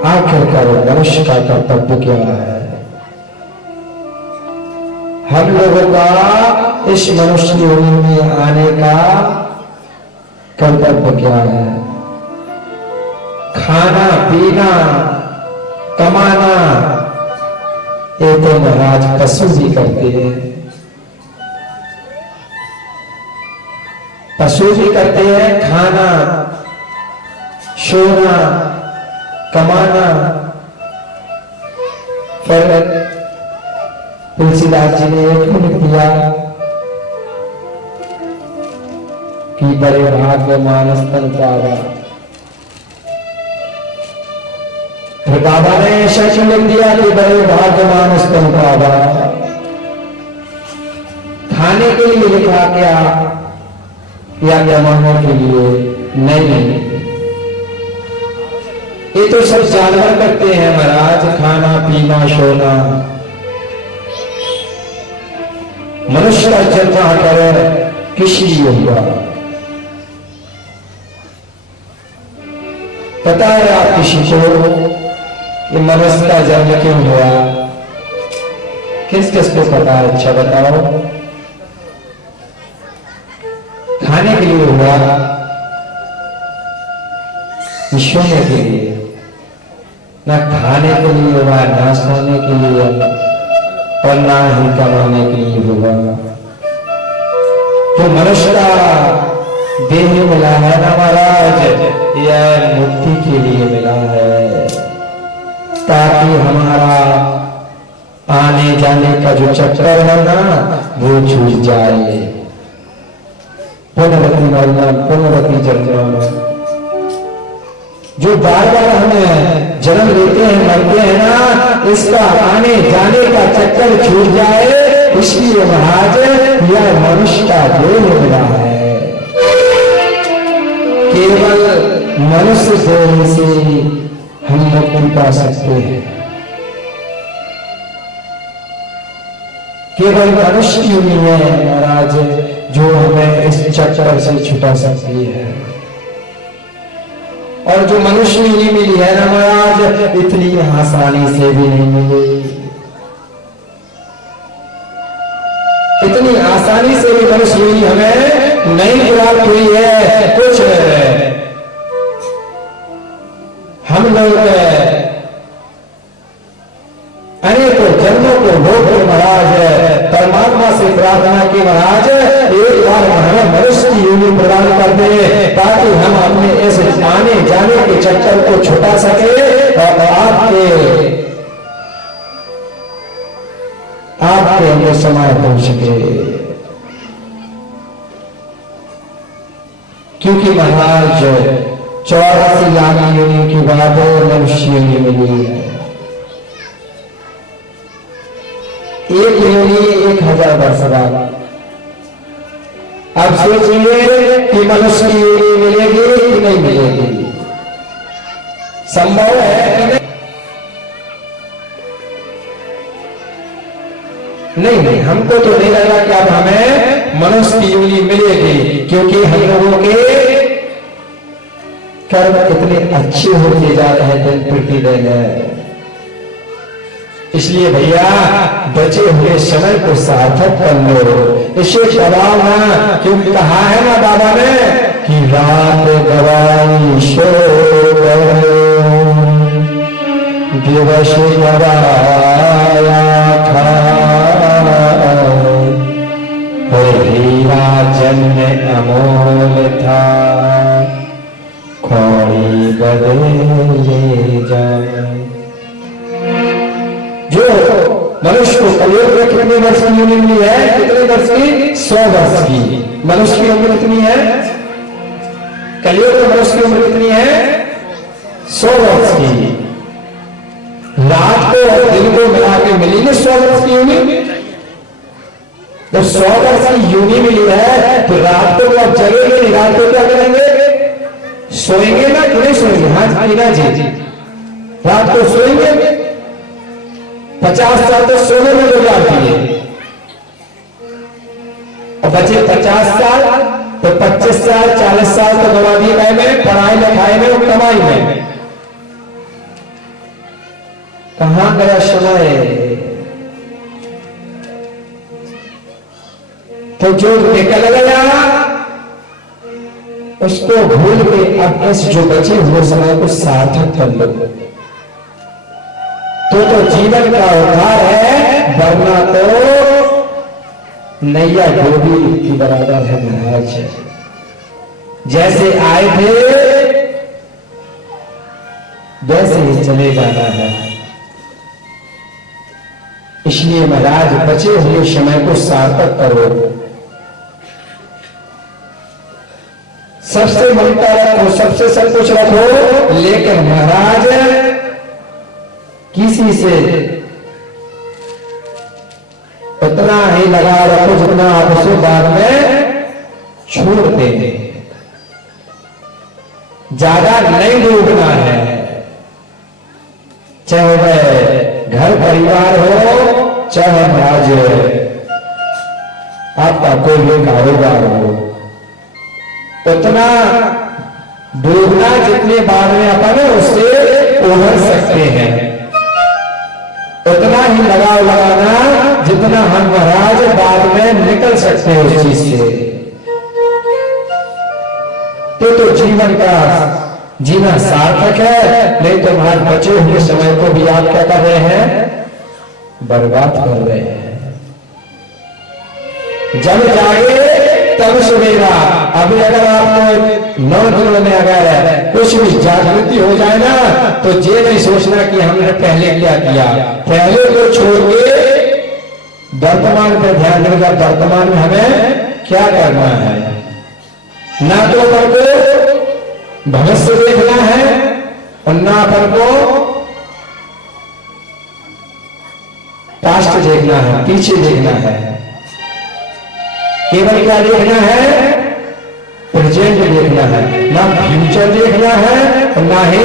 आखिरकार मनुष्य का कर्तव्य क्या है? हम लोगों का इस मनुष्य योनि में आने का कर्तव्य क्या है? खाना पीना कमाना ये तो महाराज पशु भी करते हैं, पशु भी करते हैं। खाना सोना कमाना। फिर तुलसीदास जी ने एक लिख दिया कि बड़े भाग्य मानस तन पावा। फिर बाबा ने ऐसा लिख दिया कि बड़े भाग्य मानस तन पावा। खाने के लिए लिखा क्या या कमाने के लिए नहीं। ये तो सब जानवर करते हैं महाराज, खाना पीना सोना। मनुष्य का जन्म आकर किस लिए हुआ? पता है आप किसी को ये मनुष्य का जन्म क्यों हुआ? किस किस को पता है? अच्छा बताओ। खाने के लिए हुआ, सोने के लिए। ना खाने के लिए हुआ, ना सोने के लिए और ना ही कमाने के लिए हुआ। तो मनुष्य का देह मिला है ना महाराज, यह मुक्ति के लिए मिला है, ताकि हमारा आने जाने का जो चक्कर है ना वो छूट जाए। पुनरति मरणम पुनरति जन्म। जो बार बार हमें जन्म लेते हैं मरते हैं ना, इसका आने जाने का चक्कर छूट जाए, इसलिए महाराज यह मनुष्य का देह मिला है। केवल मनुष्य देह से हम मुक्ति पा सकते हैं। केवल मनुष्य ही है महाराज जो हमें इस चक्कर से छुटा सकती है। और जो मनुष्य नहीं मिली है ना महाराज, इतनी आसानी से भी नहीं मिली। इतनी आसानी से भी मनुष्य हमें नहीं प्राप्त हुई है। कुछ हम लोग अनेकों जन्मों को भोग महाराज परमात्मा से प्रार्थना की महाराज एक बार हमें मनुष्य की योनि प्रदान कर दे, ताकि हम अपने इस आने जाने के चक्कर को छुटा सके और आपके अंदर समय पहुंच सके। क्योंकि महाराज 84 लाख योनि की बात मनुष्य योनि मिली है। एक योनि 1000 वर्ष बाद। अब सोचिए कि मनुष्य की योनि मिलेगी कि नहीं मिलेगी? संभव है कि नहीं? हमको तो नहीं लगा कि अब हमें मनुष्य की योनि मिलेगी, क्योंकि हम लोगों के कर्म इतने अच्छे होते जा रहे हैं दिन प्रतिदिन। इसलिए भैया बचे हुए समय को सार्थक कर लो, इसे दबाओ ना। क्योंकि कहा है ना बाबा ने कि रात गवाई सो दिवस गवाया था, हीरा जन्म अमोल था, खोड़ी बदले जाए। जो मनुष्य को कलियुग में कितने वर्ष की योनि मिली है? कितने वर्ष की? 100 वर्ष की। मनुष्य की उम्र कितनी है? कलियुग में मनुष्य की उम्र कितनी है? 100 वर्ष की। रात को और दिन को मिला के मिली ना 100 वर्ष की योनि। जब 100 वर्ष की योनि मिली है तो रात को आप जगेंगे नहीं, रात को क्या करेंगे? सोएंगे ना कि नहीं सोएंगे? हाँ जी, रात को सोएंगे। 50 साल तो सोने में गुजार दिए और बचे 50 साल, तो 25 साल 40 साल तो गवा दिए गए में, पढ़ाई लिखाई में और कमाई में। कहां गया समय। तो जो निकल गया उसको भूल के अब इस जो बचे हुए समय को सार्थक कर लो, तो जीवन का उद्धार है, वरना तो नैया डूबी की बराबर है महाराज। जैसे आए थे वैसे ही चले जाना है। इसलिए महाराज बचे हुए समय को सार्थक करो, सबसे ममता रखो, सबसे सब कुछ रखो, लेकिन महाराज किसी से उतना ही लगा रखो जितना आप उसे बाद में छोड़ देंगे। ज्यादा नहीं डूबना है, चाहे वह घर परिवार हो, चाहे महाराज आपका कोई भी कारोबार हो। उतना डूबना जितने बार में अपन उससे उभर सकते हैं, उतना ही लगाव लगाना जितना हम महाराज बाद में निकल सकते हैं उस चीज से। तो जीवन का जीना सार्थक है, नहीं तो महाराज बचे हुए समय को भी आप क्या कर रहे हैं, बर्बाद कर रहे हैं। जब जागे तब सवेरा। अभी अगर आपको 9 दिनों में अगर कुछ भी जागृति हो जाए ना, तो ये नहीं सोचना कि हमने पहले क्या किया, पहले को छोड़ के वर्तमान पे ध्यान देगा। वर्तमान में हमें क्या करना है, ना तो अपन को भविष्य देखना है और ना अपन को पास्ट देखना है, पीछे देखना है। केवल क्या देखना है, प्रेजेंट देखना है, ना फ्यूचर देखना है और ना ही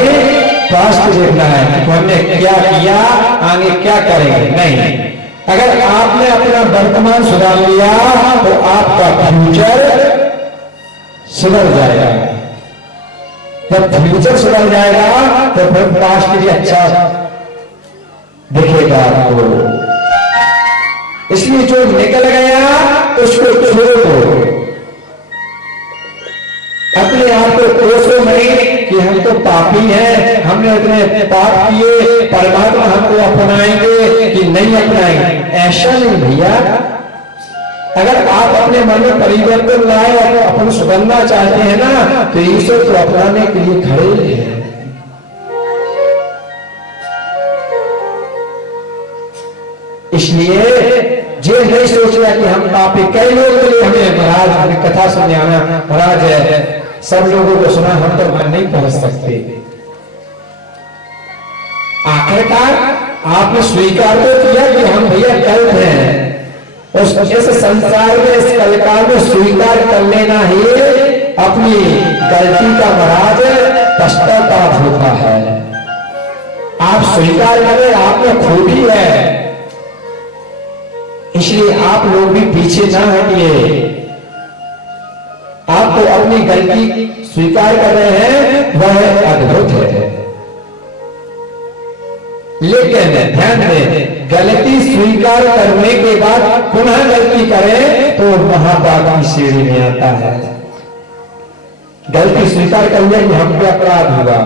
पास्ट देखना है। तो हमने क्या किया, आगे क्या करेंगे, नहीं। अगर आपने अपना वर्तमान सुधार लिया तो आपका फ्यूचर सुधर जाएगा। जब फ्यूचर सुधर जाएगा तो फिर पास्ट भी अच्छा दिखेगा आपको। इसलिए जो निकल गया उसको छोड़ दो, अपने आप को कोसो नहीं कि हम तो पापी हैं, हमने इतने पाप किए, परमात्मा हमको अपनाएंगे कि नहीं अपनाएंगे, ऐसा नहीं भैया। अगर आप अपने मन में परिवर्तन लाए और अपन सुधरना चाहते हैं ना, तो ईश्वर को अपनाने के लिए खड़े हैं। इसलिए ये नहीं सोचना कि हम पापी। कई लोग के लिए हमें महाराज हमें कथा सुनने आना, महाराज सब लोगों को सुना, हम तो वहां नहीं पहुंच सकते। आखिरकार आपने स्वीकार तो किया कि हम भैया गलत हैं। उस इस संसार में, इस कलकाल में स्वीकार कर लेना ही अपनी गलती का महाराज पश्चाताप होता है। आप स्वीकार करें, आप में खूबी है, इसलिए आप लोग भी पीछे ना हटिए। आप तो अपनी गलती स्वीकार कर रहे हैं, वह अद्भुत है। लेकिन ध्यान दें, गलती स्वीकार करने के बाद पुनः गलती करें तो महापाप की श्रेणी में आता है। गलती स्वीकार कर लिया कि हम पे अपराध हुआ,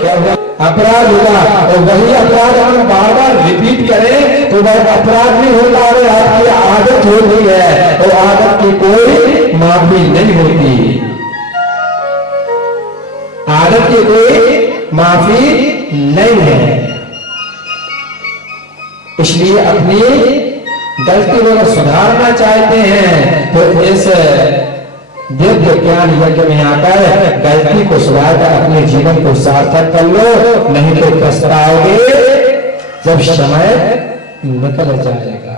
क्या हुआ, अपराध हुआ, और वही अपराध हम बार बार रिपीट करें तो वह अपराध नहीं होता, अगर आपकी आदत हो गई है तो आदत की कोई माफी नहीं होती। आदत की कोई माफी नहीं है। इसलिए अपनी गलती को सुधारना चाहते हैं तो इस दिव्य ज्ञान यज्ञ में आकर गलती को सुधारकर अपने जीवन को सार्थक कर लो, नहीं तो पछताओगे जब समय निकल जाएगा।